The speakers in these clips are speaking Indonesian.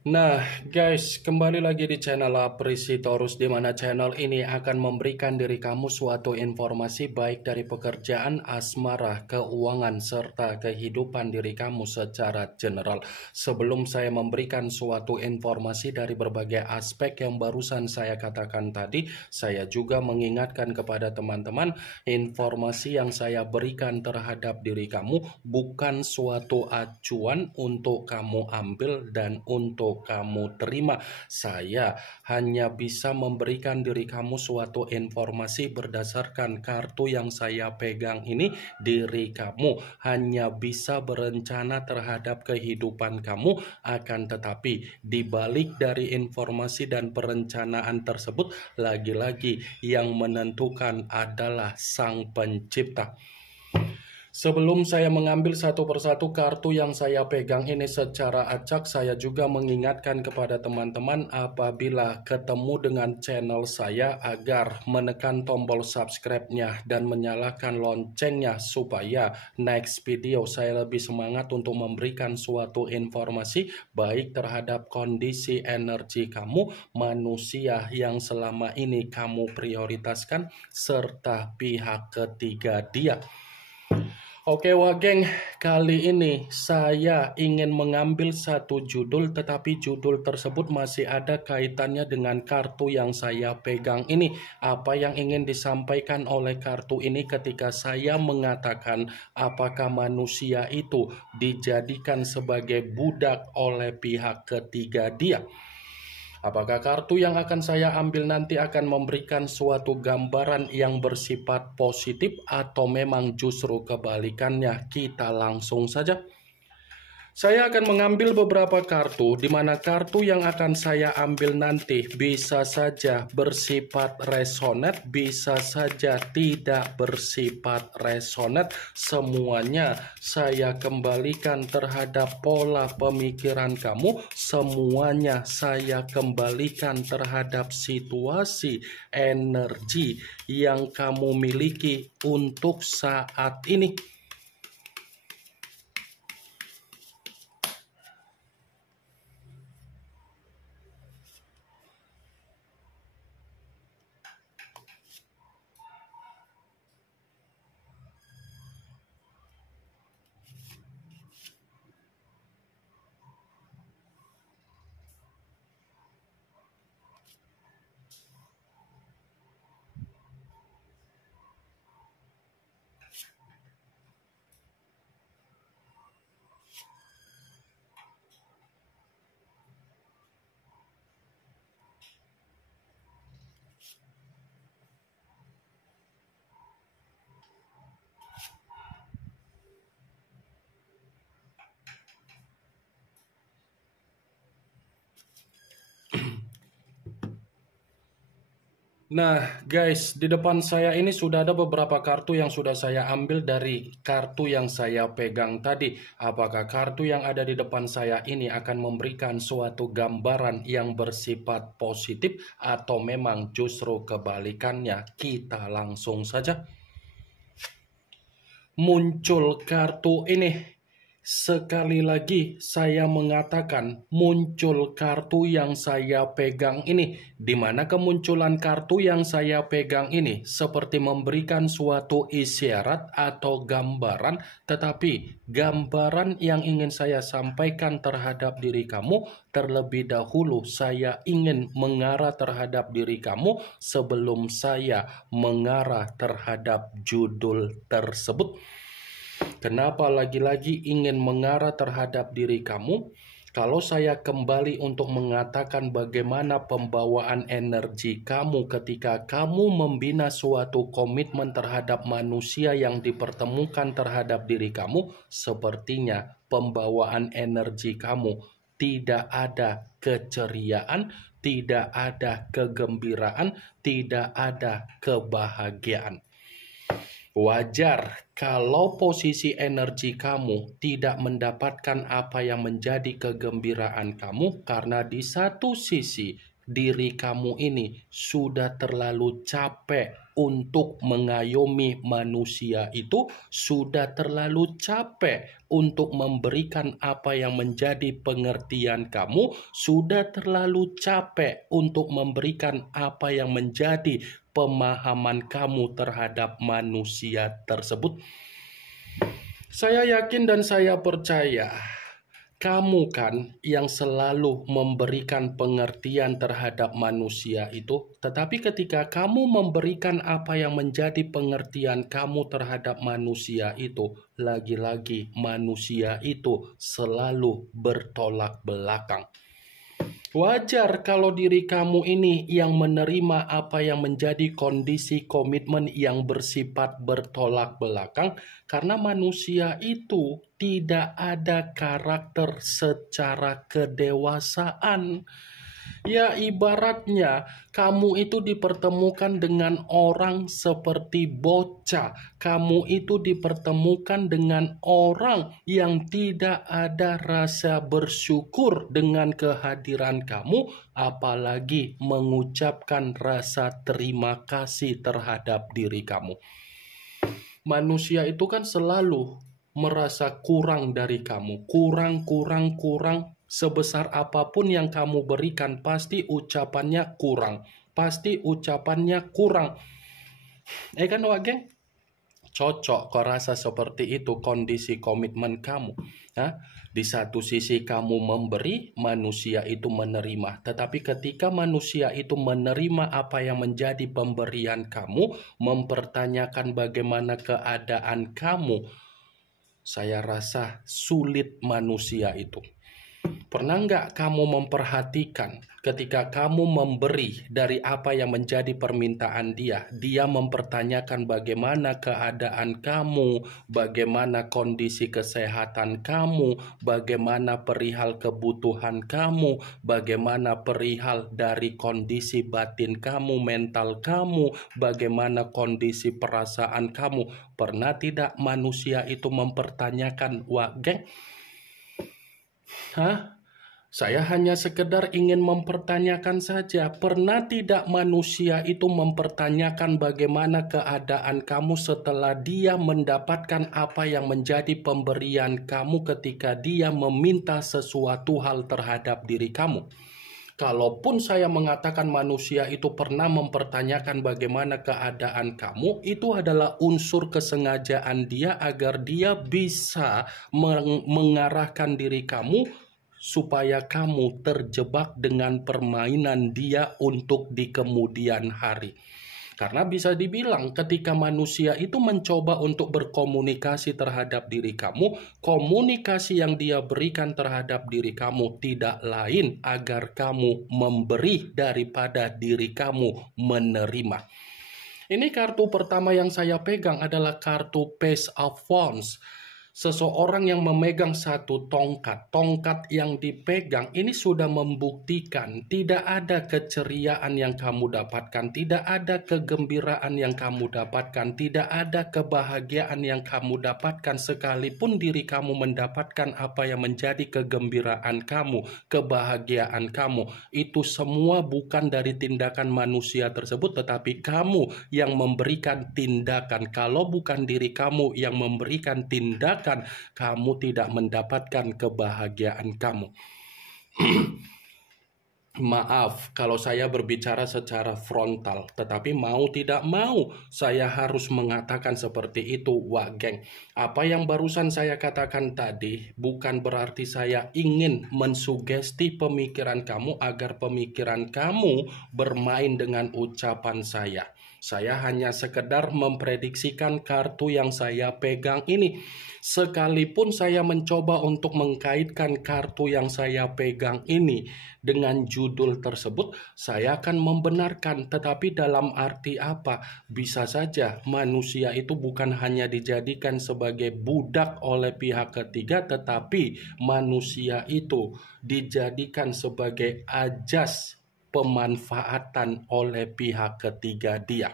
Nah, guys, kembali lagi di channel Apresitorus, di mana channel ini akan memberikan diri kamu suatu informasi baik dari pekerjaan, asmara, keuangan, serta kehidupan diri kamu secara general. Sebelum saya memberikan suatu informasi dari berbagai aspek yang barusan saya katakan tadi, saya juga mengingatkan kepada teman-teman, informasi yang saya berikan terhadap diri kamu bukan suatu acuan untuk kamu ambil dan untuk kamu terima. Saya hanya bisa memberikan diri kamu suatu informasi berdasarkan kartu yang saya pegang ini. Diri kamu hanya bisa berencana terhadap kehidupan kamu, akan tetapi di balik dari informasi dan perencanaan tersebut, lagi-lagi yang menentukan adalah Sang Pencipta. Sebelum saya mengambil satu persatu kartu yang saya pegang ini secara acak, saya juga mengingatkan kepada teman-teman apabila ketemu dengan channel saya agar menekan tombol subscribe-nya dan menyalakan loncengnya supaya next video saya lebih semangat untuk memberikan suatu informasi baik terhadap kondisi energi kamu, manusia yang selama ini kamu prioritaskan, serta pihak ketiga dia. Oke wah geng, kali ini saya ingin mengambil satu judul, tetapi judul tersebut masih ada kaitannya dengan kartu yang saya pegang ini. Apa yang ingin disampaikan oleh kartu ini ketika saya mengatakan apakah manusia itu dijadikan sebagai budak oleh pihak ketiga dia? Apakah kartu yang akan saya ambil nanti akan memberikan suatu gambaran yang bersifat positif atau memang justru kebalikannya? Kita langsung saja. Saya akan mengambil beberapa kartu, di mana kartu yang akan saya ambil nanti bisa saja bersifat resonate, bisa saja tidak bersifat resonate. Semuanya saya kembalikan terhadap pola pemikiran kamu, semuanya saya kembalikan terhadap situasi energi yang kamu miliki untuk saat ini. Nah guys, di depan saya ini sudah ada beberapa kartu yang sudah saya ambil dari kartu yang saya pegang tadi. Apakah kartu yang ada di depan saya ini akan memberikan suatu gambaran yang bersifat positif atau memang justru kebalikannya? Kita langsung saja. Muncul kartu ini. Sekali lagi saya mengatakan muncul kartu yang saya pegang ini, di mana kemunculan kartu yang saya pegang ini seperti memberikan suatu isyarat atau gambaran, tetapi gambaran yang ingin saya sampaikan terhadap diri kamu terlebih dahulu saya ingin mengarah terhadap diri kamu sebelum saya mengarah terhadap judul tersebut. Kenapa lagi-lagi ingin mengarah terhadap diri kamu? Kalau saya kembali untuk mengatakan bagaimana pembawaan energi kamu ketika kamu membina suatu komitmen terhadap manusia yang dipertemukan terhadap diri kamu, sepertinya pembawaan energi kamu tidak ada keceriaan, tidak ada kegembiraan, tidak ada kebahagiaan. Wajar kalau posisi energi kamu tidak mendapatkan apa yang menjadi kegembiraan kamu, karena di satu sisi diri kamu ini sudah terlalu capek untuk mengayomi manusia itu, sudah terlalu capek untuk memberikan apa yang menjadi pengertian kamu, sudah terlalu capek untuk memberikan apa yang menjadi pemahaman kamu terhadap manusia tersebut. Saya yakin dan saya percaya kamu kan yang selalu memberikan pengertian terhadap manusia itu, tetapi ketika kamu memberikan apa yang menjadi pengertian kamu terhadap manusia itu, lagi-lagi manusia itu selalu bertolak belakang. Wajar kalau diri kamu ini yang menerima apa yang menjadi kondisi komitmen yang bersifat bertolak belakang, karena manusia itu tidak ada karakter secara kedewasaan. Ya, ibaratnya kamu itu dipertemukan dengan orang seperti bocah. Kamu itu dipertemukan dengan orang yang tidak ada rasa bersyukur dengan kehadiran kamu, apalagi mengucapkan rasa terima kasih terhadap diri kamu. Manusia itu kan selalu merasa kurang dari kamu, kurang. Sebesar apapun yang kamu berikan, pasti ucapannya kurang. Kan Wak Geng? Cocok kok rasa seperti itu kondisi komitmen kamu. Di satu sisi kamu memberi, manusia itu menerima. Tetapi ketika manusia itu menerima apa yang menjadi pemberian kamu, mempertanyakan bagaimana keadaan kamu, saya rasa sulit manusia itu. Pernah nggak kamu memperhatikan ketika kamu memberi dari apa yang menjadi permintaan dia mempertanyakan bagaimana keadaan kamu, bagaimana kondisi kesehatan kamu, bagaimana perihal kebutuhan kamu, bagaimana perihal dari kondisi batin kamu, mental kamu, bagaimana kondisi perasaan kamu. Pernah tidak manusia itu mempertanyakan, Wak Geng? Saya hanya sekedar ingin mempertanyakan saja. Pernah tidak manusia itu mempertanyakan bagaimana keadaan kamu setelah dia mendapatkan apa yang menjadi pemberian kamu ketika dia meminta sesuatu hal terhadap diri kamu? Kalaupun saya mengatakan manusia itu pernah mempertanyakan bagaimana keadaan kamu, itu adalah unsur kesengajaan dia agar dia bisa mengarahkan diri kamu supaya kamu terjebak dengan permainan dia untuk di kemudian hari. Karena bisa dibilang ketika manusia itu mencoba untuk berkomunikasi terhadap diri kamu, komunikasi yang dia berikan terhadap diri kamu tidak lain agar kamu memberi daripada diri kamu menerima. Ini kartu pertama yang saya pegang adalah kartu Page of Wands. Seseorang yang memegang satu tongkat yang dipegang ini sudah membuktikan tidak ada keceriaan yang kamu dapatkan, tidak ada kegembiraan yang kamu dapatkan, tidak ada kebahagiaan yang kamu dapatkan, sekalipun diri kamu mendapatkan apa yang menjadi kegembiraan kamu, kebahagiaan kamu, itu semua bukan dari tindakan manusia tersebut, tetapi kamu yang memberikan tindakan. Kalau bukan diri kamu yang memberikan tindakan, kamu tidak mendapatkan kebahagiaan kamu. Maaf kalau saya berbicara secara frontal, tetapi mau tidak mau saya harus mengatakan seperti itu, Wak Geng. Apa yang barusan saya katakan tadi bukan berarti saya ingin mensugesti pemikiran kamu agar pemikiran kamu bermain dengan ucapan saya. Saya hanya sekedar memprediksikan kartu yang saya pegang ini. Sekalipun saya mencoba untuk mengkaitkan kartu yang saya pegang ini dengan judul tersebut, saya akan membenarkan. Tetapi dalam arti apa? Bisa saja manusia itu bukan hanya dijadikan sebagai budak oleh pihak ketiga, tetapi manusia itu dijadikan sebagai ajas pemanfaatan oleh pihak ketiga dia.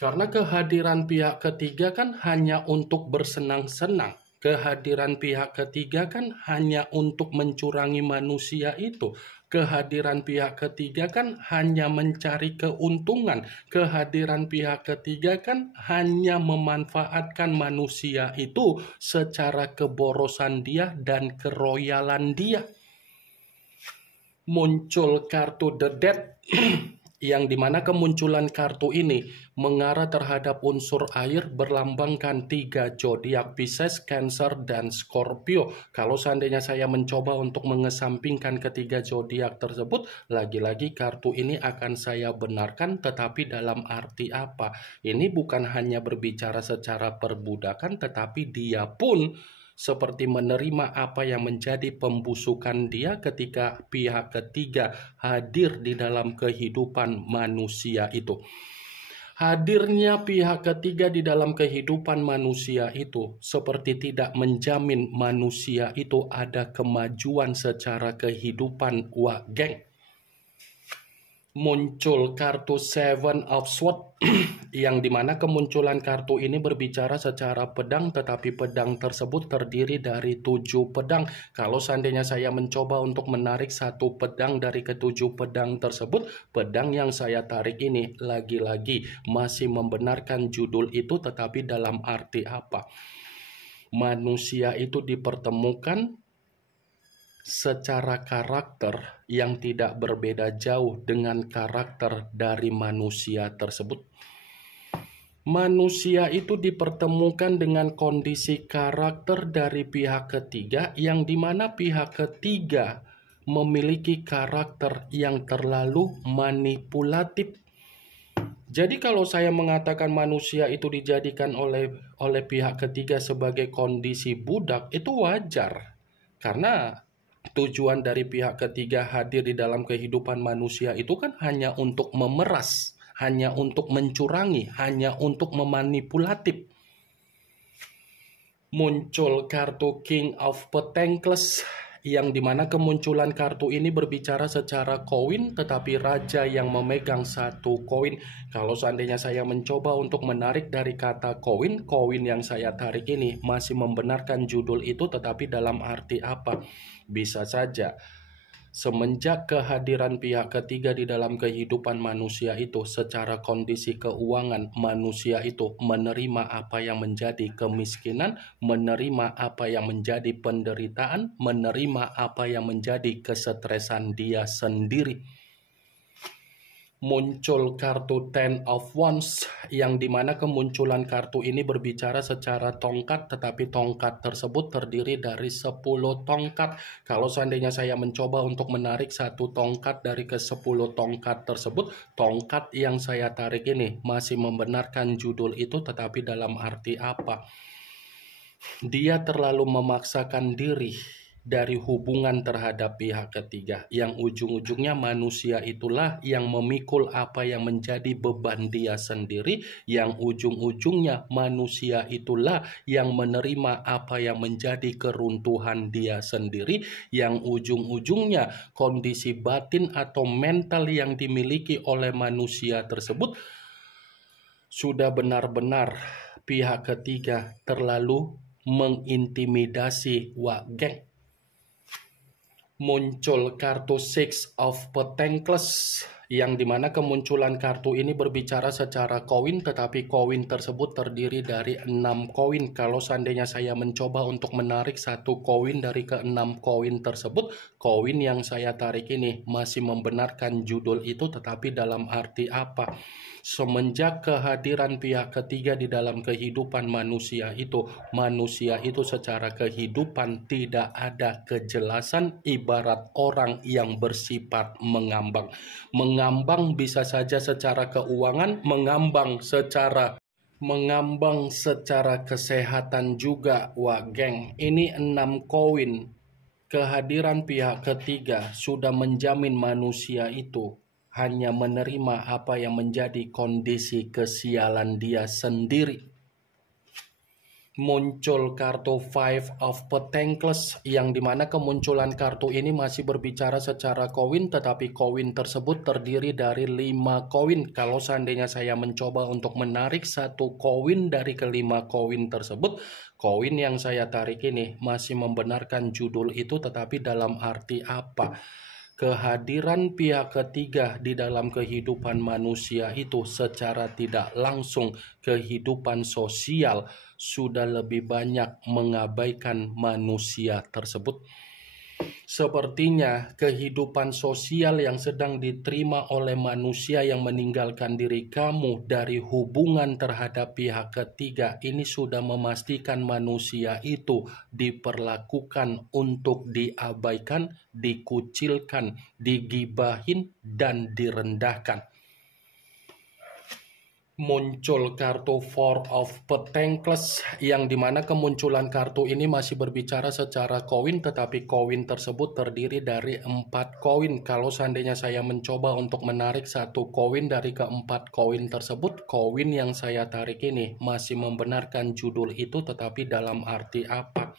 Karena kehadiran pihak ketiga kan hanya untuk bersenang-senang. Kehadiran pihak ketiga kan hanya untuk mencurangi manusia itu. Kehadiran pihak ketiga kan hanya mencari keuntungan. Kehadiran pihak ketiga kan hanya memanfaatkan manusia itu secara keborosan dia dan keroyalan dia. Muncul kartu The Death yang dimana kemunculan kartu ini mengarah terhadap unsur air berlambangkan 3 zodiak Pisces, Cancer, dan Scorpio. Kalau seandainya saya mencoba untuk mengesampingkan ketiga zodiak tersebut, lagi-lagi kartu ini akan saya benarkan, tetapi dalam arti apa? Ini bukan hanya berbicara secara perbudakan, tetapi dia pun seperti menerima apa yang menjadi pembusukan dia ketika pihak ketiga hadir di dalam kehidupan manusia itu. Hadirnya pihak ketiga di dalam kehidupan manusia itu seperti tidak menjamin manusia itu ada kemajuan secara kehidupan. Wah, geng. Muncul kartu Seven of Swords yang dimana kemunculan kartu ini berbicara secara pedang, tetapi pedang tersebut terdiri dari 7 pedang. Kalau seandainya saya mencoba untuk menarik satu pedang dari ketujuh pedang tersebut, pedang yang saya tarik ini lagi-lagi masih membenarkan judul itu, tetapi dalam arti apa? Manusia itu dipertemukan secara karakter yang tidak berbeda jauh dengan karakter dari manusia tersebut. Manusia itu dipertemukan dengan kondisi karakter dari pihak ketiga yang dimana pihak ketiga memiliki karakter yang terlalu manipulatif. Jadi kalau saya mengatakan manusia itu dijadikan oleh pihak ketiga sebagai kondisi budak, itu wajar. Karena tujuan dari pihak ketiga hadir di dalam kehidupan manusia itu kan hanya untuk memeras, hanya untuk mencurangi, hanya untuk memanipulatif. Muncul kartu King of Pentacles yang dimana kemunculan kartu ini berbicara secara koin, tetapi raja yang memegang satu koin. Kalau seandainya saya mencoba untuk menarik dari kata koin, koin yang saya tarik ini masih membenarkan judul itu, tetapi dalam arti apa? Bisa saja semenjak kehadiran pihak ketiga di dalam kehidupan manusia itu, secara kondisi keuangan manusia itu menerima apa yang menjadi kemiskinan, menerima apa yang menjadi penderitaan, menerima apa yang menjadi kesetresan dia sendiri. Muncul kartu Ten of Wands yang dimana kemunculan kartu ini berbicara secara tongkat, tetapi tongkat tersebut terdiri dari 10 tongkat. Kalau seandainya saya mencoba untuk menarik satu tongkat dari ke-10 tongkat tersebut, tongkat yang saya tarik ini masih membenarkan judul itu, tetapi dalam arti apa? Dia terlalu memaksakan diri dari hubungan terhadap pihak ketiga, yang ujung-ujungnya manusia itulah yang memikul apa yang menjadi beban dia sendiri, yang ujung-ujungnya manusia itulah yang menerima apa yang menjadi keruntuhan dia sendiri, yang ujung-ujungnya kondisi batin atau mental yang dimiliki oleh manusia tersebut sudah benar-benar pihak ketiga terlalu mengintimidasi. Wah, geng. Muncul kartu Six of Pentacles yang dimana kemunculan kartu ini berbicara secara koin, tetapi koin tersebut terdiri dari 6 koin. Kalau seandainya saya mencoba untuk menarik satu koin dari ke-6 koin tersebut, koin yang saya tarik ini masih membenarkan judul itu, tetapi dalam arti apa? Semenjak kehadiran pihak ketiga di dalam kehidupan manusia itu secara kehidupan tidak ada kejelasan, ibarat orang yang bersifat mengambang. Mengambang bisa saja secara keuangan, mengambang secara kesehatan juga. Wah, geng, ini 6 koin. Kehadiran pihak ketiga sudah menjamin manusia itu hanya menerima apa yang menjadi kondisi kesialan dia sendiri. muncul kartu Five of Pentacles, yang dimana kemunculan kartu ini masih berbicara secara koin, tetapi koin tersebut terdiri dari 5 koin. Kalau seandainya saya mencoba untuk menarik satu koin dari kelima koin tersebut, koin yang saya tarik ini masih membenarkan judul itu, tetapi dalam arti apa? Kehadiran pihak ketiga di dalam kehidupan manusia itu secara tidak langsung kehidupan sosial sudah lebih banyak mengabaikan manusia tersebut. Sepertinya kehidupan sosial yang sedang diterima oleh manusia yang meninggalkan diri kamu dari hubungan terhadap pihak ketiga ini sudah memastikan manusia itu diperlakukan untuk diabaikan, dikucilkan, digibahin, dan direndahkan. Muncul kartu Four of Pentacles, yang dimana kemunculan kartu ini masih berbicara secara koin, tetapi koin tersebut terdiri dari 4 koin. Kalau seandainya saya mencoba untuk menarik satu koin dari keempat koin tersebut, koin yang saya tarik ini masih membenarkan judul itu, tetapi dalam arti apa?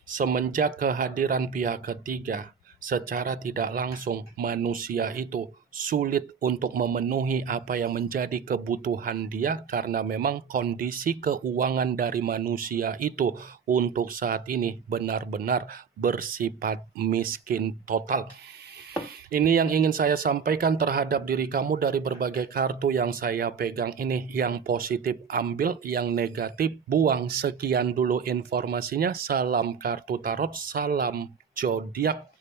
Semenjak kehadiran pihak ketiga, secara tidak langsung manusia itu sulit untuk memenuhi apa yang menjadi kebutuhan dia, karena memang kondisi keuangan dari manusia itu untuk saat ini benar-benar bersifat miskin total. Ini yang ingin saya sampaikan terhadap diri kamu dari berbagai kartu yang saya pegang ini. Yang positif ambil, yang negatif buang. Sekian dulu informasinya. Salam kartu tarot, salam zodiak.